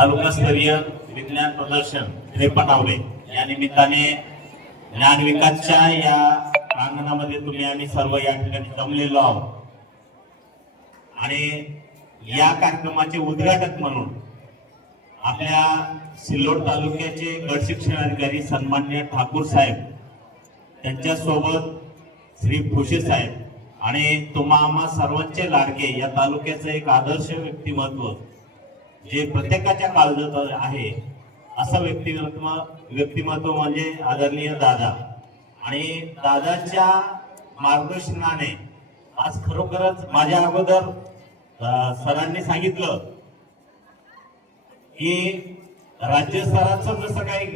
तालुकास्तरीय विज्ञान प्रदर्शन त्रेपटावले या निमित्ताने ज्ञान विकासच्या या प्रांगणामध्ये तुम्ही आम्ही सर्व या ठिकाणी जमलेलो आहोत आणि या कार्यक्रमाचे उद्घाटक म्हणून आपल्या सिल्लोड तालुक्याचे गट शिक्षण अधिकारी सन्माननीय ठाकूर साहेब त्यांच्या सोबत श्री फुशे साहेब आणि तुम्हा आम्हा सर्वांचे लाडके या तालुक्याचं एक आदर्श व्यक्तिमत्व जे प्रत्येकाच्या काळजात आहे असं व्यक्तिमत्व म्हणजे आदरणीय दादा आणि दादाच्या मार्गदर्शनाने आज खरोखरच माझ्या अगोदर सरांनी सांगितलं की राज्य स्तराचं जसं काही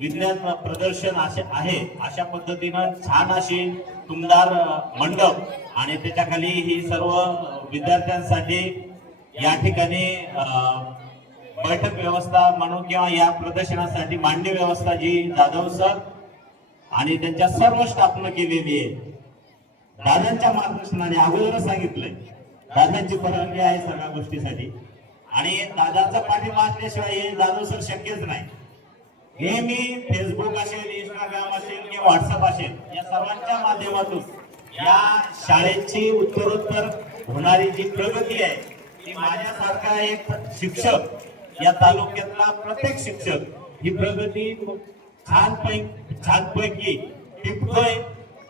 विज्ञान प्रदर्शन आहे अशा पद्धतीनं छान अशी तुमदार मंडप आणि त्याच्याखाली ही सर्व विद्यार्थ्यांसाठी या ठिकाणी बैठक व्यवस्था म्हणून किंवा या प्रदर्शनासाठी मांडणी व्यवस्था जी जाधव सर आणि त्यांच्या सर्व स्टाफनं केलेली आहे. दादांच्या मार्गदर्शनाने अगोदरच सांगितलंय दादांची परवानगी आहे सगळ्या गोष्टीसाठी आणि दादाचा पाठिंबा असल्याशिवाय हे जाधव सर शक्यच नाही. हे मी फेसबुक असेल, इंस्टाग्राम असेल किंवा व्हॉट्सअप असेल या सर्वांच्या माध्यमातून या शाळेची उत्तरोत्तर होणारी जी प्रगती आहे ती माझ्यासारखा एक शिक्षक या तालुक्यातला प्रत्येक शिक्षक ही प्रगती छानपैकी टिपतोय,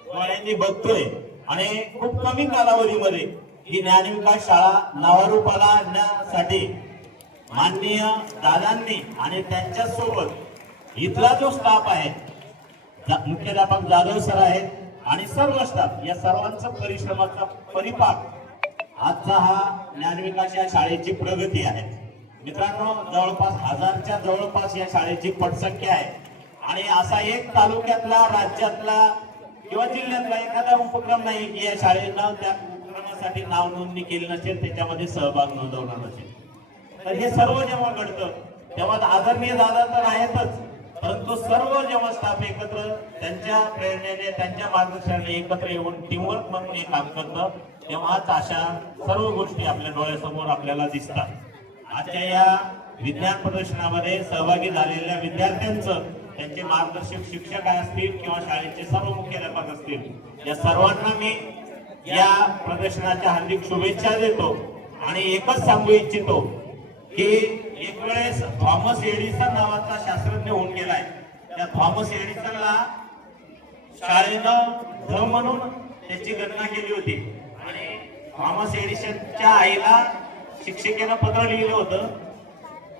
डोळ्यांनी बघतोय आणि खूप कमी कालावधीमध्ये ही ज्ञानविकास शाळा नावारूपाला आणण्यासाठी माननीय दादांनी आणि त्यांच्या सोबत इथला जो स्टाफ आहे मुख्याध्यापक जाधव सर आहेत आणि सर्व स्टाफ या सर्वांचा परिश्रमाचा परिपाक आजचा हा ज्ञानविकास या शाळेची प्रगती आहे. मित्रांनो, जवळपास 1000च्या जवळपास या शाळेची पटसंख्या आहे आणि असा एक तालुक्यातला, राज्यातला किंवा जिल्ह्यातला एखादा उपक्रम नाही की या शाळेनं त्या उपक्रमासाठी नाव नोंदणी केली नसेल, त्याच्यामध्ये सहभाग नोंदवला नसेल. तर हे सर्व जेव्हा घडतं तेव्हा आदरणीय दादा तर आहेतच, परंतु सर्व जेव्हा स्टाफ एकत्र त्यांच्या प्रेरणेने त्यांच्या मार्गदर्शनाने एकत्र येऊन टीमवर्क म्हणून हे काम करतं तेव्हाच अशा सर्व गोष्टी आपल्या डोळ्यासमोर आपल्याला दिसतात. आजच्या या विज्ञान प्रदर्शनामध्ये सहभागी झालेल्या विद्यार्थ्यांचं, त्यांचे मार्गदर्शक शिक्षक असतील किंवा शाळेचे सर्व मुख्याध्यापक असतील या सर्वांना मी या प्रदर्शनाच्या हार्दिक शुभेच्छा देतो आणि एकच सांगू इच्छितो की एक वेळेस थॉमस एडिसन नावाचा शास्त्रज्ञ होऊन गेलाय. त्या थॉमस एडिसनला शाळेनं ध म्हणून त्याची गणना केली होती आणि थॉमस एडिसनच्या आईला शिक्षिकेनं पत्र लिहिलं होतं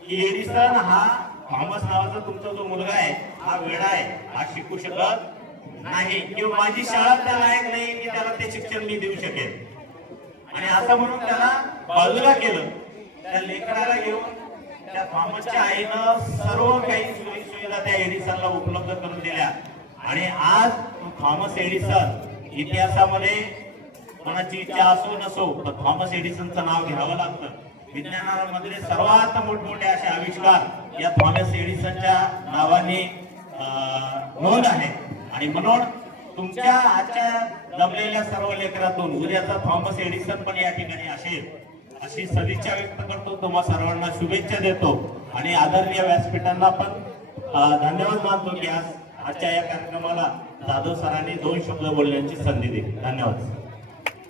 की एडिसन हा थॉमस नावाचा तुमचा जो मुलगा आहे हा वेडा आहे, हा शिकू शकत नाही किंवा माझी शाळा त्या लायक नाही की त्याला ते शिक्षण मी देऊ शकेल. आणि असं म्हणून त्याला बाजूला केलं. त्या लेकराला घेऊन त्या थॉमसच्या आईनं सर्व काही सोयी सुविधा त्या एडिसनला उपलब्ध करून दिल्या आणि आज थॉमस एडिसन इतिहासामध्ये कोणाची इच्छा असो नसो तर थॉमस एडिसनचं नाव घ्यावं लागतं. विज्ञानामधले सर्वात मोठमोठे असे आविष्कार या थॉमस एडिसनच्या नावाने नोंद आहे आणि म्हणून तुमच्या आजच्या जमलेल्या सर्व लेकरातून उद्याचा थॉमस एडिसन पण या ठिकाणी असेल अशी सदिच्छा व्यक्त करतो. तुम्हा सर्वांना शुभेच्छा देतो आणि आदरणीय व्यासपीठांना पण धन्यवाद मानतो की आजच्या या कार्यक्रमाला जाधव सरांनी 2 शब्द बोलण्याची संधी दिली. धन्यवाद.